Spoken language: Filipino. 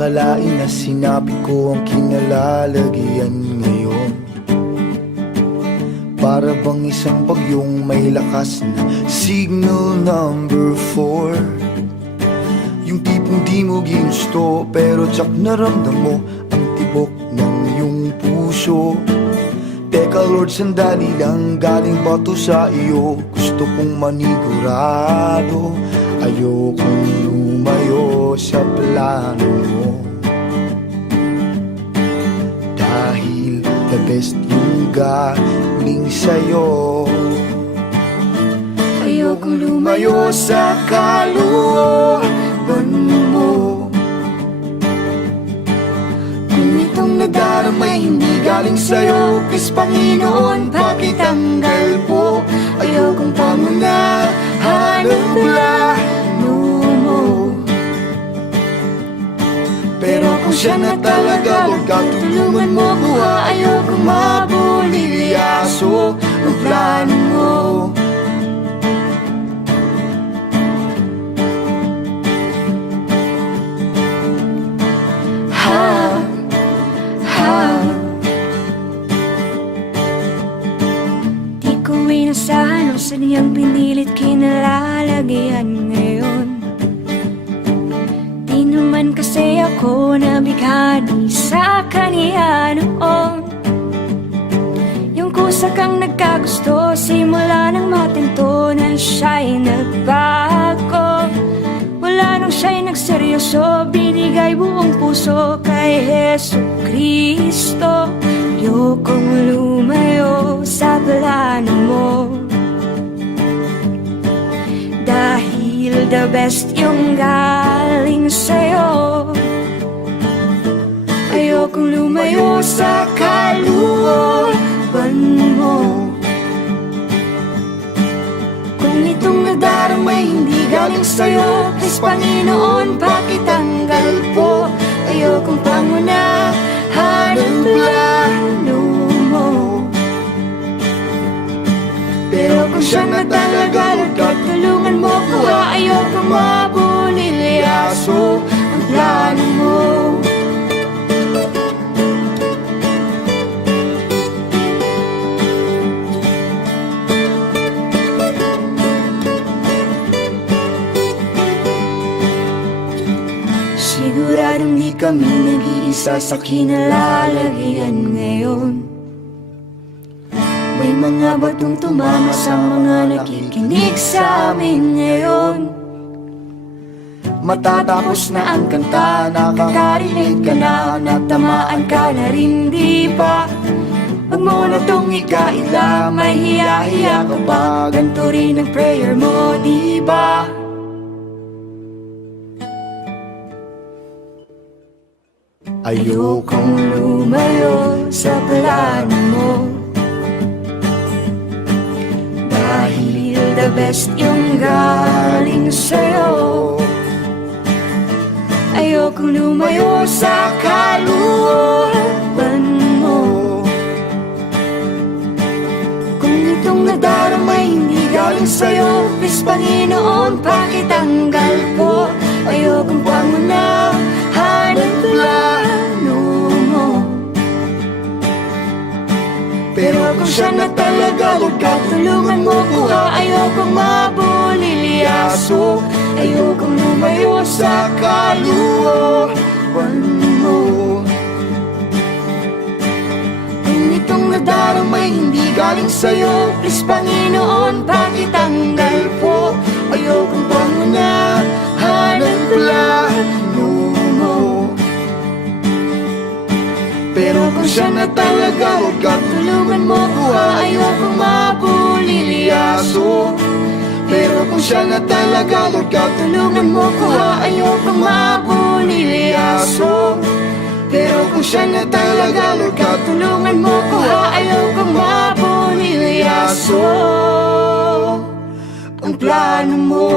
akalain na sinabi ko ang kinalalagyan ngayon. Para bang isang bagyong may lakas na signal number 4. Yung tipong di mo ginusto pero tsak naramdam mo ang tibok ng iyong puso. Teka Lord, sandali lang, galing ba to sa iyo? Gusto kong manigurado, ayokong lumayo sa plano mo. Dahil the best yung galing sa'yo. Ayokong lumayo sa kalooban mo. Kung itong nadaramay hindi galing sa'yo, please Panginoon, pakitanggal po. Ayokong pangunahan ang plano mo. Pero kung siya na talaga, huwag ka tulungan mo ko. Ayokong mabulilyaso ang plano mo. Di ko inasahan o sadyang pinilit kinalalagyan ngayon. Di naman kasi ako nabighani sa kaniya noon. Yung kusa kang nagkagusto, simula nang matinto na siya'y nagbago. Wala nang siya'y nagseryoso, binigay buong puso kay Jesucristo. Ayokong lumayo sa plano mo. Dahil the best yung galing sa'yo. Ayokong lumayo sa kalooban mo. Kung itong nadaramay hindi galing sa'yo, please Panginoon, pakitanggal po. Ayokong pangunahan ang plano mo. Pero kung siya na talaga, huwag ka tulungan mo ko. Ayokong mabulilyaso ang plano mo. Siguradong di kami nag-iisa sa kinalalagyan ngayon. May mga batong tumama sa mga nakikinig sa amin ngayon. Matatapos na ang kanta, nakakarinig ka na, natamaan ka na rin, di ba? Huwag mo na tong ikaila, may hiya-hiya ka pa. Ganto rin ang prayer mo, di ba? Ayokong lumayo sa plano mo. Dahil the best yung galing sa'yo. Ayokong lumayo sa kalooban mo. Kung itong nadaramay hindi galing sa'yo, please Panginoon, pakitanggal po. Ayokong pangunahan ang plano mo. Pero kung siya na talaga, huwag ka Tulungan mo ko, ayokong mabulilyaso. Ayokong lumayo sa kalooban mo. Kung itong nadaramay hindi galing sa'yo, please Panginoon, pakitanggal po. Ayokong pangunahan ang plano mo. Pero kung siya na talaga, huwag ka Tulungan mo ko, ayokong mabulilyaso. Pero kung siya na talaga, huwag ka Tulungan mo ko, ayokong mabulilyaso. Pero kung siya na talaga, huwag ka Tulungan mo ko, ayokong mabulilyaso ang plano mo.